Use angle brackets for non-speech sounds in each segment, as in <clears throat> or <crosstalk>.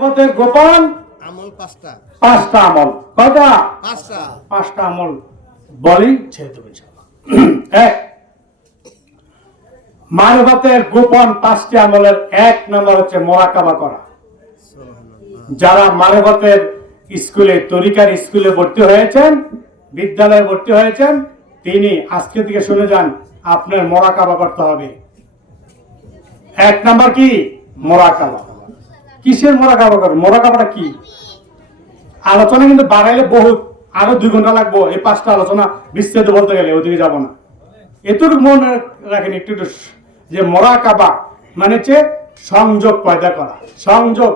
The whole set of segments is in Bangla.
গোপন আমল পাঁচটা। পাঁচটা আমল। কয়টা? পাঁচটা। পাঁচটা আমল। বলি। ছেড়ে দেবো ইনশাআল্লাহ। এক। মানবতের গোপন পাঁচটি আমলের এক নম্বর হচ্ছে মোরাকাবা করা। যারা মানবতের স্কুলে তরিকার স্কুলে ভর্তি হয়েছেন বিদ্যালয়ে ভর্তি হয়েছেন তিনি আজকে থেকে শুনে যান আপনার মোরাকাবা করতে হবে। এক নাম্বার কি? মোরাকাবা। কিসের মোরাকাবা করবেন মোরাকাবাটা কি? আলোচনা কিন্তু বাড়াইলে বহুত, আরও দুই ঘণ্টা লাগবো। এই পাঁচটা আলোচনা বিস্তারিত বলতে গেলে, ওদিকে যাব না। এতটুকু মনে রাখেন একটু একটু, যে মোরাকাবা মানে হচ্ছে সংযোগ পয়দা করা। সংযোগ।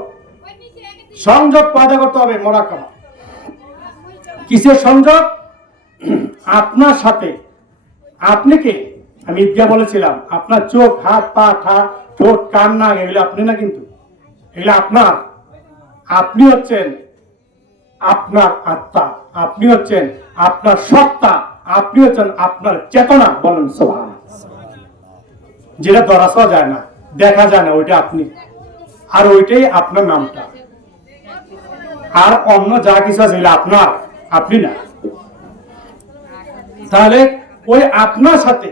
সংযোগ পয়দা করতে হবে মরা মোরাকাবা কিসের সংযোগ? আপনার সাথে। আপনি কে? আমি ঈদগা বলেছিলাম, আপনার চোখ, হাত, পা ঠোঁট, কান না এগুলো আপনি না কিন্তু? এগুলো আপনার। আপনি হচ্ছেন আপনার আত্মা, আপনি হচ্ছেন আপনার সত্তা, আপনি হচ্ছেন আপনার চেতনা বলেন সোভান যেটা ধরা ছোঁয়া যায় না, দেখা যায় না, ওইটা আপনি। আর ওইটাই আপনার নামটা। আর অন্য যা কিছু আছে আপনার, আপনি না। তাহলে ওই আপনার সাথে,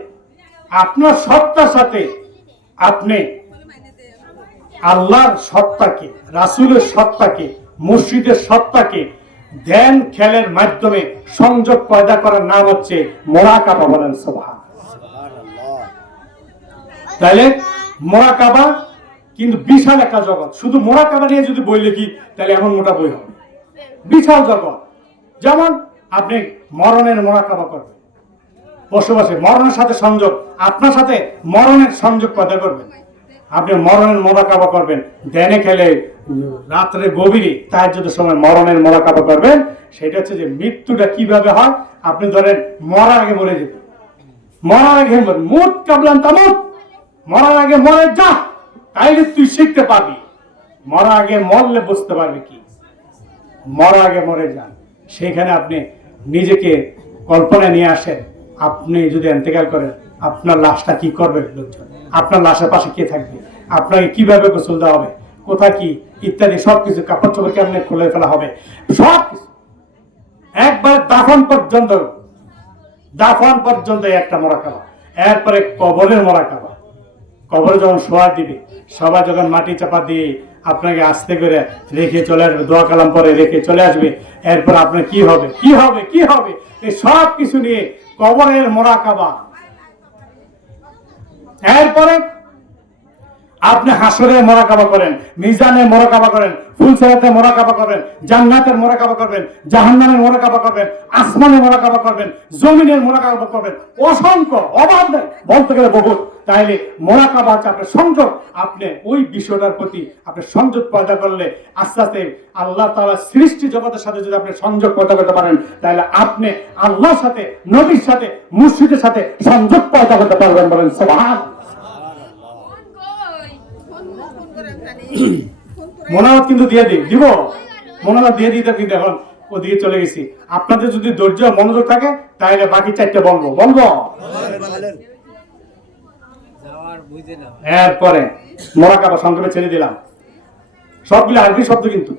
আপনার সত্তার সাথে আপনি আল্লাহর সত্তাকে, রাসূলের সত্তাকে, মসজিদের সত্তাকে ধ্যান খেলের মাধ্যমে সংযোগ পয়দা করার নাম হচ্ছে মোরাকাবা বলেন সোভা তাহলে মোরাকাবা কিন্তু বিশাল একটা জগৎ। শুধু মোরাকাবা নিয়ে যদি বই লিখি তাহলে এমন মোটা বই হবে। বিশাল জগৎ। যেমন আপনি মরণের মোরাকাবা করবেন, বসবাসে মরণের সাথে সংযোগ, আপনার সাথে মরণের সংযোগ পয়দা করবেন। আপনি মরণের মোরাকাবা করবেন। ধ্যানে খেলে রাত্রে গভীরে তার যদি সময় মরণের মোরাকাবা করবেন, সেটা হচ্ছে যে মৃত্যুটা কীভাবে হয়? আপনি ধরেন, মরার আগে মরে যেতেন। মরার আগে মর- মুত কাবলান তামুত। মরার আগে মরে যা, তাইলে তুই শিখতে পারবি। মরার আগে মরলে বুঝতে পারবি কি? মরার আগে মরে যান সেখানে আপনি নিজেকে কল্পনা নিয়ে আসেন, আপনি যদি এন্তেকাল করেন, আপনার লাশটা কি করবে লোকজন? আপনার লাশের পাশে কে থাকবে? আপনাকে কীভাবে গোসল দেওয়া হবে, কোথায় কি ইত্যাদি সবকিছু কাপড় চোপড় কেমনে খুলে ফেলা হবে সব একবার দাফন পর্যন্ত দাফন পর্যন্ত একটা মরাকাবা। এরপরে কবরের মরাকাবা। কবরে যখন শোয়া দিবে, সবাই যখন মাটি চাপা দিয়ে আপনাকে আস্তে করে রেখে চলে আসবে, দোয়া কালাম পরে রেখে চলে আসবে, এরপর আপনার কি হবে কি হবে কি হবে, এই সব কিছু নিয়ে কবরের মোরাকাবা। এরপরে আপনি হাসরে মোরাকাবা করেন, মিজানে মোরাকাবা করেন, ফুলসেরাতে মোরাকাবা করবেন জান্নাতের মোরাকাবা করবেন জাহান্নামের মোরাকাবা করবেন, আসমানে মোরাকাবা করবেন জমিনের মোরাকাবা করবেন, অসংখ্য নেই বলতে গেলে বহুত। তাইলে মোরাকাবা হচ্ছে আপনার সংযোগ। আপনি ওই বিষয়টার প্রতি আপনি সংযোগ পয়দা করলে আস্তে আস্তে আল্লাহ তালা সৃষ্টি জগতের সাথে যদি আপনি সংযোগ পয়দা করতে পারেন তাহলে আপনি আল্লাহর সাথে, নবীর সাথে, মুর্শিদের সাথে সংযোগ পয়দা করতে পারবেন বলেন সুবহান <clears throat> মনোনয়ন কিন্তু দিয়ে দিই। দিব? মনোনয়ন দিয়ে দিতে কিন্তু এখন ওদিকে চলে গেছি। আপনাদের যদি ধৈর্য মনোযোগ থাকে, তাহলে বাকি চারটে বলব। বলব? এরপরে মোরাকাবা সংক্ষেপে ছেড়ে দিলাম। সবগুলো আরবি শব্দ কিন্তু।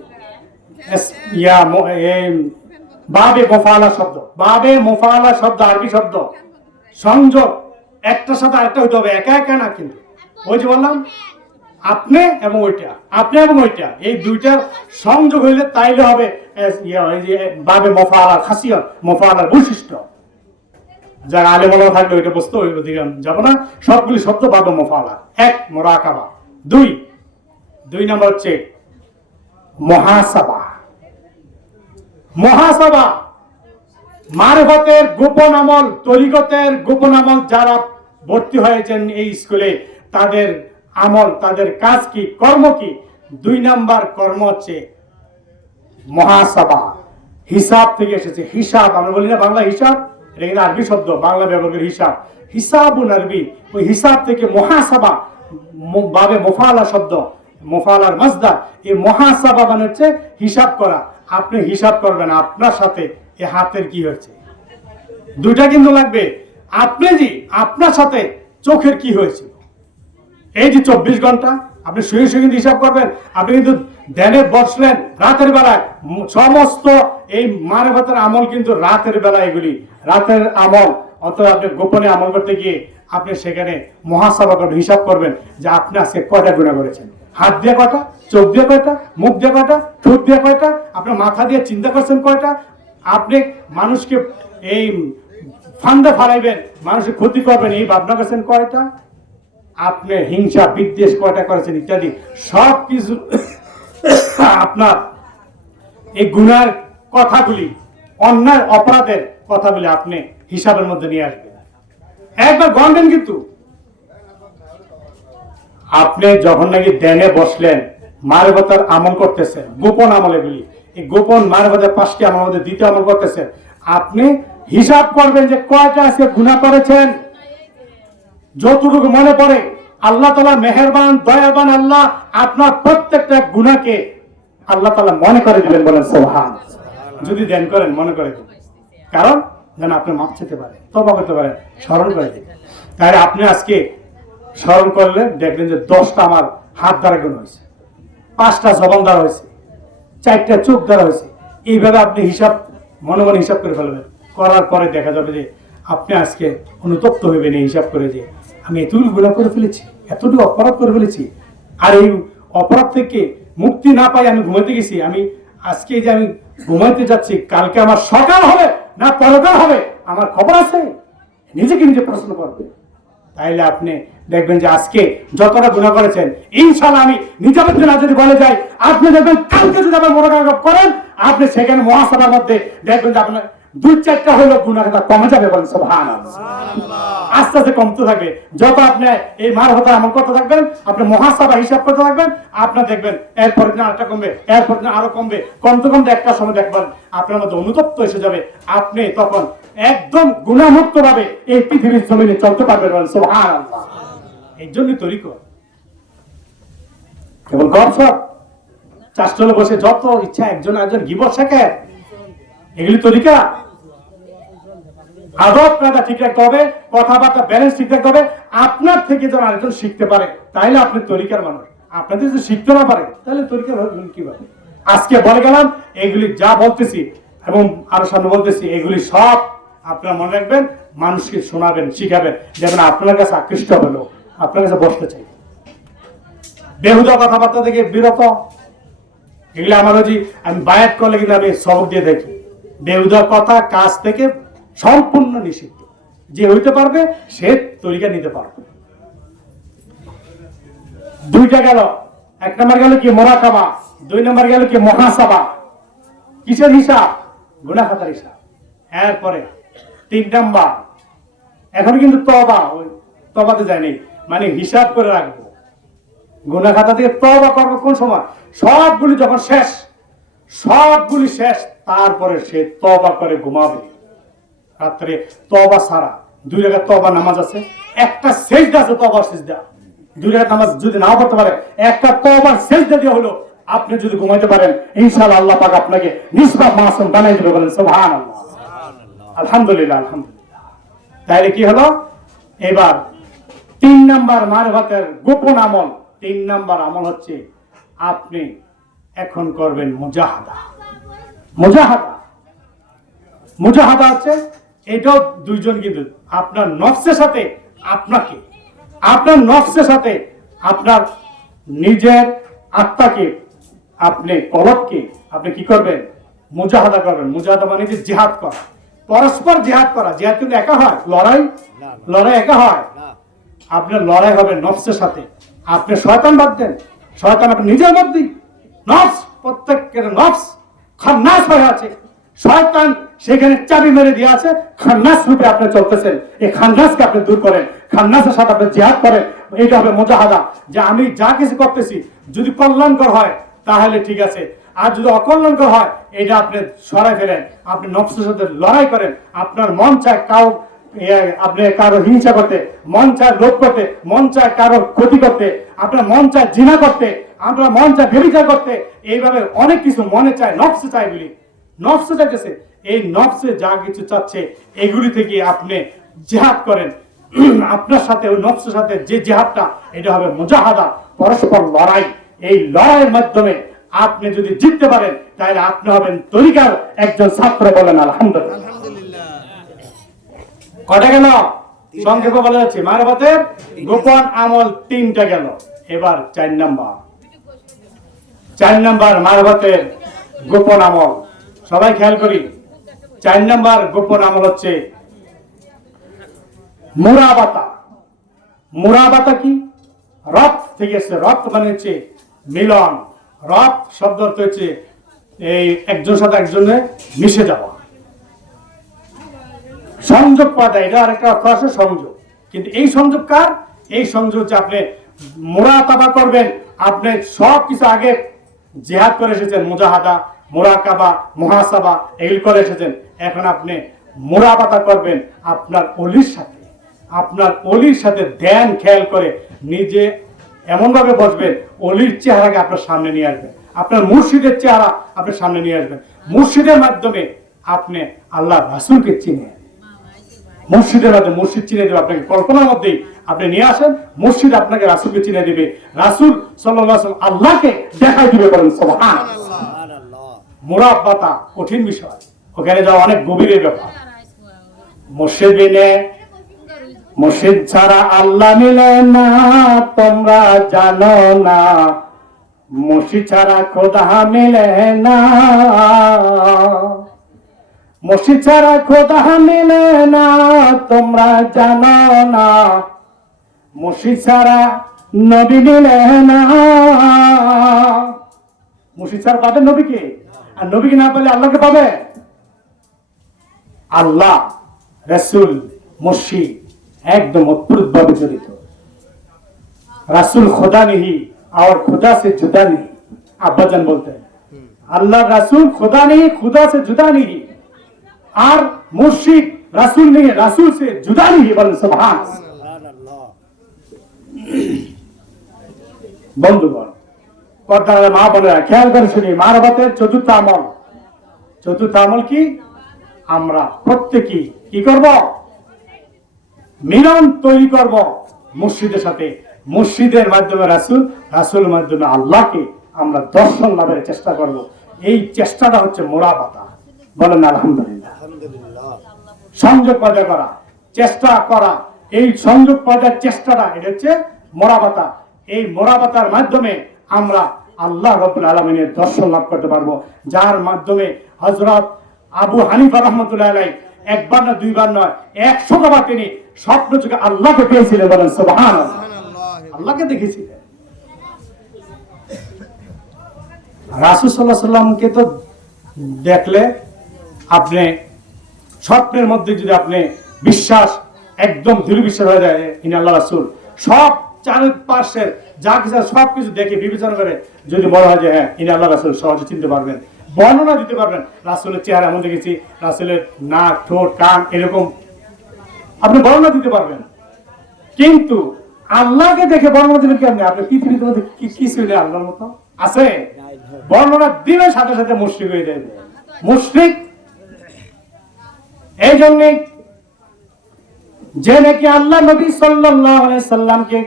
বাবে মোফালা শব্দ। বাবে মোফালা শব্দ, আরবি শব্দ। সংযোগ। একটার সাথে আরেকটা হইতে হবে। একা একা না কিন্তু। ওই যে বললাম আপনি এবং ওইটা আপনি এবং ওইটা এই দুইটার সংযোগ হইলে তাইলে হবে ইয়া, বাবে মোফালা খাসিয়ত মোফালার বৈশিষ্ট্য। যারা আলেমলা থাকবে ওইটা বুঝতে ওই দিকে যাব না। সবগুলি শব্দ বাবে মোফালা এক মোরাকাবা। দুই দুই নম্বর হচ্ছে মহাসাবা। মহাসভা মারফতের গোপন আমল তরিকতের গোপন আমল যারা ভর্তি হয়েছেন এই স্কুলে তাদের আমল তাদের কাজ কি, কর্ম কি? দুই নাম্বার কর্ম হচ্ছে মহাসভা। হিসাব থেকে এসেছে, হিসাব। আমরা বলি না বাংলা হিসাব, এটা কিন্তু আরবি শব্দ, বাংলা ব্যবহারের হিসাব। হিসাবুন আরবি, ওই হিসাব থেকে মহাসভা বাবে মোফালা শব্দ, মোফালার মাজদা এই মহাসভা মানে হচ্ছে হিসাব করা। আপনি হিসাব করবেন, আপনার সাথে এ হাতের কি হয়েছে? দুইটা কিন্তু লাগবে। আপনি যে আপনার সাথে চোখের কি হয়েছিল এই যে চব্বিশ ঘণ্টা, আপনি শুয়ে শুয়ে কিন্তু হিসাব করবেন, আপনি কিন্তু ধ্যানে বসলেন রাতের বেলায়। সমস্ত এই মানবতার আমল কিন্তু রাতের বেলা এগুলি, রাতের আমল। অথবা আপনি গোপনে আমল করতে গিয়ে আপনি সেখানে মহাসভা করবেন হিসাব করবেন যে আপনি আজকে কয়টা গুণা করেছেন। হাত দিয়ে কয়টা, চোখ দিয়ে কয়টা, মুখ দিয়ে কয়টা, ঠোঁট দিয়ে কয়টা, আপনার মাথা দিয়ে চিন্তা করছেন কয়টা? আপনি মানুষকে এই ফান্দে ফালাইবেন, মানুষের ক্ষতি করবেন, এই ভাবনা করছেন কয়টা? আপনি হিংসা, বিদ্বেষ, কয়টা করেছেন ইত্যাদি, সব কিছু আপনার এই গুনার কথাগুলি, অন্যায়, অপরাধের কথাগুলি আপনি হিসাবের মধ্যে নিয়ে আসবেন। একবার গণবেন কিন্তু। আপনি যখন নাকি ধ্যানে বসলেন মারবতার আমল করতেছেন, গোপন আমল এগুলি, এই গোপন মানবতার পাঁচটি আমল মধ্যে দ্বিতীয় আমল করতেছেন, আপনি হিসাব করবেন যে কয়টা আজকে গুণা করেছেন। যতটুকু মনে পড়ে, আল্লাহ তালা মেহেরবান, দয়াবান আল্লাহ আপনার প্রত্যেকটা গুণাকে আল্লাহ তালা মনে করে দিবেন বলেন সোহান যদি ধ্যান করেন, মনে করে কারণ, যেন আপনি মাপ চেতে পারেন তবা করতে পারেন, স্মরণ করে দিন তাহলে আপনি আজকে স্মরণ করলে দেখবেন যে দশটা আমার হাত দ্বারা গুণ হয়েছে, পাঁচটা জবান দ্বারা হয়েছে, চারটা চোখ দ্বারা হয়েছে। এইভাবে আপনি হিসাব, মনে মনে হিসাব করে ফেলবেন। করার পরে দেখা যাবে যে আপনি আজকে অনুতপ্ত হইবেন এই হিসাব করে যে আমি এতটুকু গুণা করে ফেলেছি, এতটুকু অপরাধ করে ফেলেছি। আর এই অপরাধ থেকে মুক্তি না পাই আমি ঘুমাতে গেছি। আমি আজকে যে আমি ঘুমাইতে যাচ্ছি, কালকে আমার সকাল হবে না পরকাল হবে? আমার খবর আছে? নিজেকে নিজে প্রশ্ন করবে। তাইলে আপনি দেখবেন যে আজকে যতটা গুণা করেছেন ইনশাল্লাহ আমি জন্য যদি বলে যাই, আপনি দেখবেন কালকে যদি আপনার মনোকাঙ্ক্ষা করেন, আপনি সেখানে মহাসভার মধ্যে দেখবেন যে আপনার দুই চারটা গুণাটা কমে যাবে বলেন আস্তে আস্তে কমতে থাকবে। যত আপনি এই মার হতা আমল করতে থাকবেন আপনি মহাসভা হিসাব করতে থাকবেন আপনার দেখবেন এরপর দিন আরেকটা কমবে এরপর দিন আরও কমবে। কমতে কমতে একটা সময় দেখবেন আপনার মধ্যে অনুতপ্ত এসে যাবে। আপনি তখন একদম গুণামুক্ত ভাবে এই পৃথিবীর জমিনে চলতে পারবেন বলেন এই জন্যই তৈরি কর। কেবল গপসপ চাষটলে বসে যত ইচ্ছা একজন একজন গিবর শেখে এগুলি তরিকা আদব কায়দা ঠিক রাখতে হবে, কথাবার্তা ব্যালেন্স ঠিক রাখতে হবে। আপনার থেকে যেন আরেকজন শিখতে পারে, তাইলে আপনি তরিকার মানুষ। আপনাদের যদি শিখতে না পারে তাহলে তরিকার হবেন কীভাবে? আজকে বলে গেলাম, এগুলি যা বলতেছি এবং আরও সামনে বলতেছি, এগুলি সব আপনারা মনে রাখবেন, মানুষকে শোনাবেন, শিখাবেন। যেমন আপনার কাছে আকৃষ্ট হবে লোক আপনার কাছে বসতে চাই। বেহুদা কথাবার্তা থেকে বিরত। এগুলো আমার হচ্ছে আমি বায়াত করলে কিন্তু আমি সবক দিয়ে দেখি। বেহুদা কথা কাজ থেকে সম্পূর্ণ নিষিদ্ধ। যে হইতে পারবে, সে তরিকা নিতে পারবে। দুইটা গেল। এক নম্বর গেল কি মোরাকাবা, দুই নম্বর গেল কি মহাসভা কিসের হিসাব? গুনা খাতার হিসাব। এরপরে তিন নম্বর, এখন কিন্তু তবা ওই তবাতে যায়নি মানে হিসাব করে রাখব। গুনা খাতা থেকে তবা করব কোন সময়? সবগুলি যখন শেষ, সবগুলি শেষ তারপরে সে তবা করে ঘুমাবে। রাত্রে তবা সারা দুই রেখা তবা নামাজ আছে একটা সেজদা আছে তবার সেজদা। দুই রেখা নামাজ যদি নাও পড়তে পারে একটা তবার সেজদা দিয়ে হলো আপনি যদি ঘুমাইতে পারেন ইনশাআল্লাহ আল্লাহ পাক আপনাকে নিষ্পাপ মাসুম বানাই দেবে বলেন সুবহানাল্লাহ। আলহামদুলিল্লাহ আলহামদুলিল্লাহ। তাইলে কি হলো? এবার তিন নাম্বার মারভাতের গোপন আমল তিন নাম্বার আমল হচ্ছে আপনি এখন করবেন মুজাহাদা। মুজাহাদা। মুজাহাদা আছে এটাও দুইজন কিন্তু আপনার নফসের সাথে আপনাকে আপনার নফসের সাথে আপনার নিজের আত্মাকে আপনি কলবকে আপনি কি করবেন? মুজাহাদা করবেন। মুজাহাদা মানে যে জেহাদ করা। পরস্পর জেহাদ করা। জেহাদ কিন্তু একা হয়। লড়াই? লড়াই একা হয়। আপনার লড়াই হবে নফসের সাথে। আপনি শয়তান বাদ দেন। শয়তান আপনি নিজের মধ্যেই নফস প্রত্যেকের নফস। খান্নাস হয়ে আছে। শয়তান সেখানে চাবি মেরে দিয়ে আছে। খান্নাস রূপে আপনি চলতেছেন। এই খান্নাসকে আপনি দূর করেন। খান্নাসের সাথে আপনি জেহাদ করেন। এইটা হবে মোজাহাদা। যে আমি যা কিছু করতেছি, যদি কল্যাণকর হয়, তাহলে ঠিক আছে। আর যদি অকল্যাণকর হয়, এটা আপনি সরাই ফেলেন। আপনি নফসের সাথে লড়াই করেন। আপনার মন চায় কাউ আপনি কারও হিংসা করতে, মন চায় লোভ করতে, মন চায় কারও ক্ষতি করতে, আপনার মন চায় জিনা করতে আপনার মন চায় ব্যবচার করতে এইভাবে অনেক কিছু মনে চায় নফসে চায় বলি। নফসে চাইতেছে এই নফসে যা কিছু চাচ্ছে এগুলি থেকে আপনি জেহাদ করেন। আপনার সাথে ওই নফসের সাথে যে জেহাদটা এটা হবে মুজাহাদা পরস্পর লড়াই। এই লড়াইয়ের মাধ্যমে আপনি যদি জিততে পারেন তাহলে আপনি হবেন তরিকার একজন ছাত্র বলেন আলহামদুলিল্লাহ। কটা গেল? সংক্ষেপে বলা যাচ্ছে মারবাতের গোপন আমল তিনটা গেল। এবার চার নাম্বার। চার নাম্বার মারবাতের গোপন আমল। সবাই খেয়াল করি, চার নাম্বার গোপন আমল হচ্ছে মুরাবাতা। মুরাবাতা কি? রথ থেকে এসছে, রথ মানে হচ্ছে মিলন। রথ শব্দ হচ্ছে এই একজন সাথে একজনে মিশে যাওয়া। সংযোগ যায়, এটা আরেকটা অর্থ আছে সংযোগ। কিন্তু এই সংযোগ কার? এই সংযোগ হচ্ছে আপনি মোরাকাবা করবেন, আপনি সব কিছু আগে জেহাদ করে এসেছেন, মুজাহাদা, মোরাকাবা, মহাসাবা, এগুলি করে এসেছেন। এখন আপনি মোরাবাতা করবেন আপনার অলির সাথে। আপনার অলির সাথে ধ্যান, খেয়াল করে নিজে এমনভাবে বসবেন, অলির চেহারাকে আপনার সামনে নিয়ে আসবেন। আপনার মুর্শিদের চেহারা আপনার সামনে নিয়ে আসবেন। মুর্শিদের মাধ্যমে আপনি আল্লাহ রাসুলকে চিনে মসজিদের মধ্যে মসজিদ চিনে দেবে, আপনাকে কল্পনার মধ্যেই আপনি নিয়ে আসেন মসজিদ আপনাকে রাসুলকে চিনে দিবে। রাসুল সাল্লাহ আল্লাহকে দেখাই দিবে বলেন সোহান মোরাব্বাতা কঠিন বিষয়। ওখানে যাওয়া অনেক গভীরের ব্যাপার। মসজিদ মসজিদ ছাড়া আল্লাহ মিলে না তোমরা জানো না। মসজিদ ছাড়া খোদা মিলে না। মসজিদ ছাড়া খোদা মিলে না তোমরা জানো না। মুর্শিদ সারা নবী দিলে না। সারা নবীকে আর নবীকে না পেলে আল্লাহকে পাবে? আল্লাহ, রাসুল, মুর্শিদ একদম অদ্ভুত ভাবে জড়িত। রাসুল খোদা নেহি, আর খোদা সে জুদা নেহি। আব্বাজান বলতে আল্লাহ রাসুল খোদা নেহি, খুদা সে জুদা নেহি। আর মুর্শিদ রাসুল নেহি রাসুল সে জুদা নেহি বলেন বন্ধুগণ পর্দার মা বোনেরা খেয়াল করে শুনি মারবাতের চতুর্থ আমল। চতুর্থ আমল কি? আমরা প্রত্যেকেই কি করব? মিলন তৈরি করব মসজিদের সাথে। মসজিদের মাধ্যমে রাসুল রাসুল মাধ্যমে আল্লাহকে আমরা দর্শন লাভের চেষ্টা করব। এই চেষ্টাটা হচ্ছে মোরাবাতা। বলেন আলহামদুলিল্লাহ। সংযোগ পয়দা করা চেষ্টা করা। এই সংযোগ পয়দার চেষ্টাটা এটা হচ্ছে মোরাবাতা। এই মোরাবাতার মাধ্যমে আমরা আল্লাহ রবুল আলমিনের দর্শন লাভ করতে পারব। যার মাধ্যমে হজরত আবু হানিফা রহমতুল্লাহ আলাই একবার না দুইবার নয় একশো বার তিনি স্বপ্ন যুগে আল্লাহকে পেয়েছিলেন বলেন সুবহান আল্লাহকে দেখেছিলেন। রাসুল সাল্লাহ সাল্লামকে তো দেখলে আপনি স্বপ্নের মধ্যে যদি আপনি বিশ্বাস একদম দৃঢ় বিশ্বাস হয়ে যায় ইনি আল্লাহ রাসুল সব চারপাশের যা কিছু সব কিছু দেখে বিবেচনা করে যদি বলা হয় যে হ্যাঁ ইনি আল্লাহ রাসুল সহজে চিনতে পারবেন, বর্ণনা দিতে পারবেন, রাসুলের চেহারা এমন দেখেছি, রাসুলের নাক, ঠোঁট, কান এরকম আপনি বর্ণনা দিতে পারবেন। কিন্তু আল্লাহকে দেখে বর্ণনা দিবেন কেমনি? আপনি পৃথিবীর মধ্যে কি নেই আল্লাহর মতো? আছে? বর্ণনা দিবেন সাথে সাথে মুশ্রিক হয়ে যাবে। মুশ্রিক এই জন্যে যে নাকি আল্লাহ নবী আলাইহি সাল্লামকে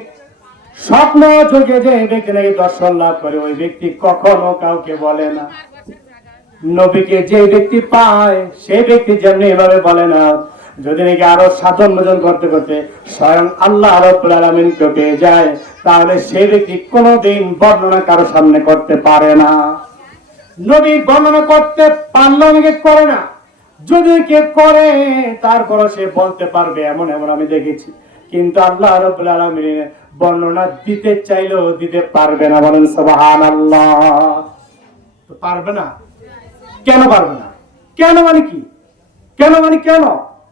স্বপ্ন যোগে যে ব্যক্তি নাকি দর্শন লাভ করে ওই ব্যক্তি কখনো কাউকে বলে না। নবীকে যে ব্যক্তি পায়, সেই ব্যক্তি যেমনি এভাবে বলে না। যদি নাকি আরও সাধন ভোজন করতে করতে স্বয়ং আল্লাহ রব্বুল পেয়ে যায়, তাহলে সেই ব্যক্তি কোনোদিন বর্ণনা কারও সামনে করতে পারে না। নবী বর্ণনা করতে পারলেও নাকি করে না। যদি কে করে তারপর সে বলতে পারবে, এমন এমন আমি দেখেছি। কিন্তু আল্লাহ রব্বুল আলামিন বর্ণনা দিতে চাইলেও দিতে পারবে না। বলেন, সুবহানাল্লাহ। তো পারবে না? কেন পারবে না? কেন মানে কি? কেন মানে কেন?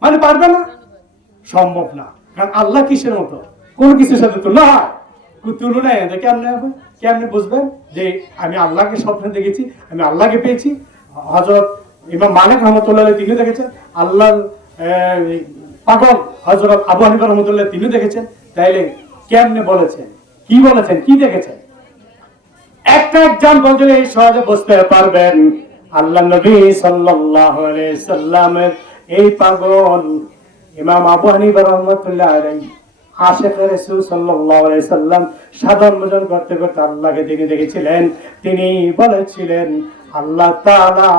মানে পারবে না? সম্ভব না। কারণ আল্লাহ কিসের মতো? কোন কিছুর সাথে তুলনা হয়? তুলনায় এদের কেমনে হবে? কেমনে বুঝবেন? যে আমি আল্লাহকে স্বপ্নে দেখেছি, আমি আল্লাহকে পেয়েছি। হজরত ইমাম মালিক রহমতুল্লাহ তিনি দেখেছেন। আল্লাহ পাগল হজরত আবু হানিফা রহমতুল্লাহ তিনি দেখেছেন। তাইলে কেমনে বলেছেন? কি বলেছেন? কি দেখেছেন? একটা এক্সাম্পল এই সহজে বুঝতে পারবেন, আল্লাহ নবী সাল্লাল্লাহু আলাইহি সাল্লামের এই পাগল ইমাম আবু হানিফা রহমাতুল্লাহ আলাইহি, আশেখ রসুল সাল্লাল্লাহু আলাইহি সাল্লাম সাধন ভোজন করতে করতে আল্লাহকে দেখে দেখেছিলেন। তিনি বলেছিলেন, আল্লাহ তাআলা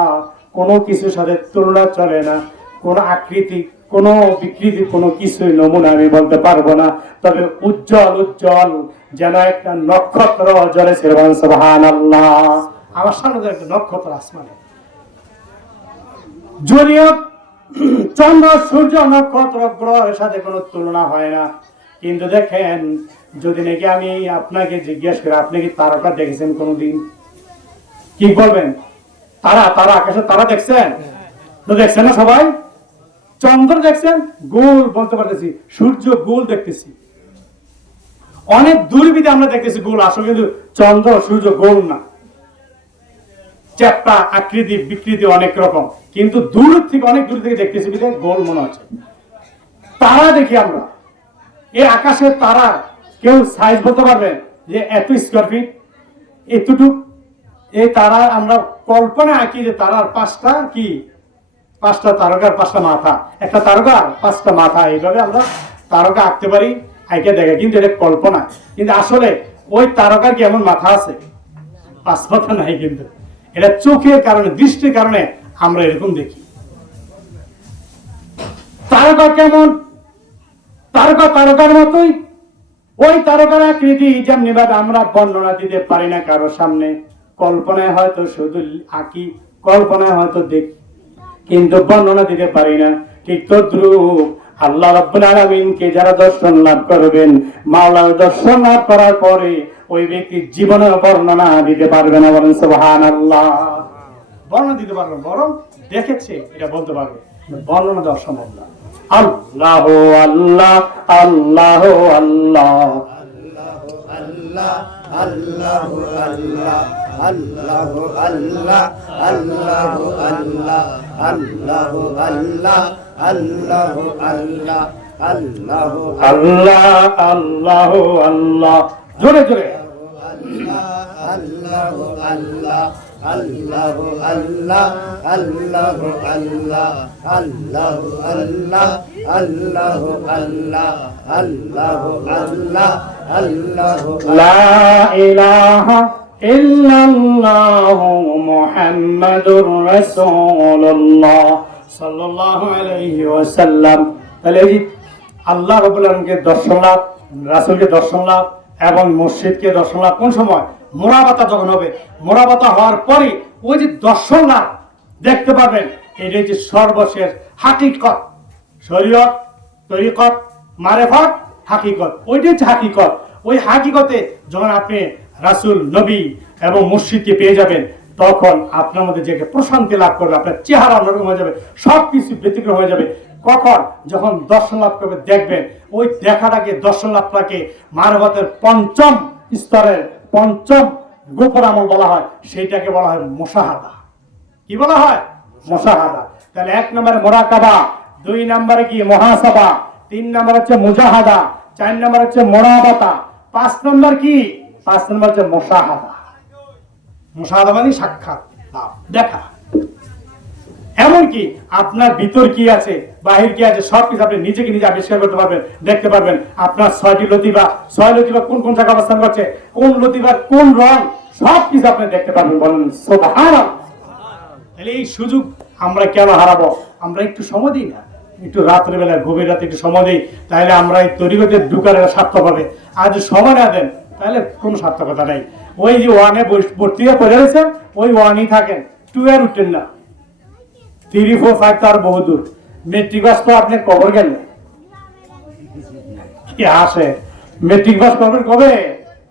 কোনো কিছুর সাথে তুলনা চলে না। কোন আকৃতি কোন বিকৃতি কোনো কিছুই নমুনা আমি বলতে পারব না। তবে উজ্জ্বল উজ্জ্বল যেন একটা নক্ষত্র জলে আল্লাহ আমার সামনে একটা নক্ষত্র আসমানে যদিও চন্দ্র সূর্য নক্ষত্র গ্রহের সাথে কোনো তুলনা হয় না। কিন্তু দেখেন যদি নাকি আমি আপনাকে জিজ্ঞেস করি আপনি কি তারকা দেখেছেন কোনোদিন? কি বলবেন? তারা তারা আকাশে তারা দেখছেন? তো দেখছেন না সবাই? চন্দ্র দেখছেন, গোল বলতে পারতেছি। সূর্য গোল দেখতেছি। অনেক দূরবিদে আমরা দেখতেছি গোল, আসলে কিন্তু চন্দ্র, সূর্য গোল না। চ্যাপ্টা, আকৃতি, বিকৃতি অনেক রকম। কিন্তু দূর থেকে, অনেক দূর থেকে দেখতেছি বিধায় গোল মনে হচ্ছে। তারা দেখি আমরা। এই আকাশের তারা, কেউ সাইজ বলতে পারবেন যে এত স্কোয়ার ফিট এতটুক? এই তারা, আমরা কল্পনা আঁকি যে তারার পাঁচটা কি? পাঁচটা তারকার পাঁচটা মাথা। একটা তারকার পাঁচটা মাথা, এইভাবে আমরা তারকা আঁকতে পারি, আঁকে দেখে। কিন্তু এটা কল্পনা। কিন্তু আসলে ওই তারকার কি এমন মাথা আছে? পাঁচ মাথা নাই কিন্তু। এটা চোখের কারণে, দৃষ্টির কারণে আমরা এরকম দেখি। তারকা কেমন? তারকা তারকার মতোই। ওই তারকার আকৃতি যেমনি ভাবে আমরা বর্ণনা দিতে পারি না কারোর সামনে, কল্পনায় হয়তো শুধু আঁকি, কল্পনায় হয়তো দেখি। কিন্তু বর্ণনা দিতে পারি না। ঠিক তদ্রুপ আল্লাহ রাব্বুল আলামিনকে যারা দর্শন লাভ করবেন মাওলার দর্শন লাভ করার পরে ওই ব্যক্তি জীবনের বর্ণনা দিতে পারবে না বলেন সুবহানাল্লাহ। বর্ণনা দিতে পারবে বরং দেখেছে এটা বলতে পারবে। বর্ণনা দেওয়া সম্ভব না। আল্লাহ আল্লাহ আল্লাহ আল্লাহ আল্লাহ। আল্লাহ আল্লাহ আল্লাহ আল্লাহ আল্লাহ আল্লাহ। আল্লাহ আল্লাহ আল্লাহ আল্লাহ আল্লাহ আল্লাহ আল্লাহ আল্লাহ। জোরে জোরে। আল্লাহ আল্লাহ আল্লাহ আল্লাহ আল্লাহ আল্লাহ আল্লাহ আল্লাহ আল্লাহ আল্লাহ আল্লাহ আল্লাহ আল্লাহ লা ইলাহা ইল্লাল্লাহু মুহাম্মাদুর রাসূলুল্লাহ সাল্লাল্লাহু আলাইহি ওয়াসাল্লাম। তাহলে এই আল্লাহ রাব্বুল আলামিনকে দর্শন লাভ, রাসূলকে দর্শন লাভ এবং মসজিদকে দর্শন লাভ কোন সময়? মোরাবাতা যখন হবে, মোরাবাতা হওয়ার পরই ওই যে দর্শন লাভ দেখতে পাবেন এটা যে সর্বশেষ হাকিকত। শরীয়ত, তরিকত, মারেফত, হাকিকত। ওইটা হচ্ছে হাকিকত। ওই হাকিকতে যখন আপনি রাসূল, নবী এবং মসজিদকে পেয়ে যাবেন, তখন আপনার মধ্যে যে প্রশান্তি লাভ করবে, আপনার চেহারা অন্যরকম হয়ে যাবে সব কিছু ব্যতিক্রম হয়ে যাবে। কখন? যখন দর্শন লাভ করবে, দেখবেন, ওই দেখাটাকে দর্শন লাভটাকে মানবতের পঞ্চম স্তরের পঞ্চম গোপন আমল বলা হয়, সেইটাকে বলা হয় মোশাহাদা। কি বলা হয়? মোশাহাদা। তাহলে এক নম্বরে মোরাকাবা, দুই নম্বরে কি? মহাসভা, তিন নম্বর হচ্ছে মুজাহাদা, চার নম্বর হচ্ছে মোরাবাতা, পাঁচ নম্বর কি? পাঁচ নম্বর হচ্ছে মানে সাক্ষাৎ দেখা। এমনকি আপনার ভিতর কি আছে, বাহির কি আছে, সব কিছু আপনি নিজেকে নিজে আবিষ্কার করতে পারবেন, দেখতে পারবেন। আপনার ছয়টি লতিবা ছয় লতিবা কোন কোন জায়গায় অবস্থান করছে, কোন কোন রং, সব কিছু আপনি দেখতে পারবেন। বলেন তাহলে এই সুযোগ আমরা কেন হারাবো? আমরা একটু সময় দিই না। একটু রাত্রে বেলা গভীর রাতে একটু সময় দিই। তাহলে আমরা এই তরিগতে ঢুকার সার্থক হবে আর সময় না দেন তাহলে কোনো সার্থকতা নেই। ওই যে ওয়ানে ভর্তি হয়ে পড়ে রয়েছে, ওই ওয়ানই থাকেন। টু এর উঠতেন না। থ্রি ফোর ফাইভ তার বহু দূর। মেট্রিক পাস তো আপনি কবর গেলেন কি আসে মেট্রিক পাস করবেন কবে?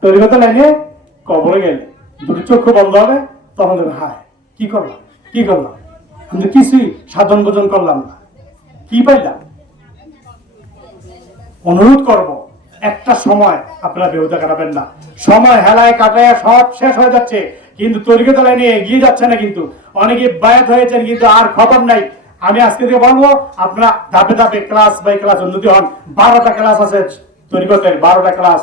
তরিগত লাইনে কবরে গেলে। দুটো চক্ষু বন্ধ হবে, তখন দেখবেন হায়, কি করলাম? কি করলাম? আমি কিছুই সাধন ভোজন করলাম না। কি পাইলাম? অনুরোধ করব। একটা সময় আপনারা বেহুদা কাটাবেন না। সময় হেলায় কাটায় সব শেষ হয়ে যাচ্ছে, কিন্তু তরিকত লাইনে এগিয়ে যাচ্ছে না কিন্তু। অনেকে বায়াত হয়েছেন, কিন্তু আর খবর নাই। আমি আজকে থেকে বলব, আপনারা ধাপে ধাপে ক্লাস বাই ক্লাস উন্নতি হন। বারোটা ক্লাস আছে তরিকতের বারোটা ক্লাস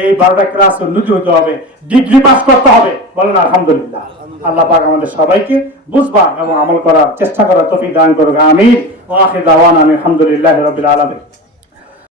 এই বারোটা ক্লাস উন্নতি হতে হবে ডিগ্রি পাস করতে হবে। বলেন, আলহামদুলিল্লাহ। আল্লাহ পাক আমাদের সবাইকে বুঝবার এবং আমল করার চেষ্টা করার তফিক দান করুক। আমি ওয়াহিদ আওয়ান আলহামদুলিল্লাহ রবিল আলমী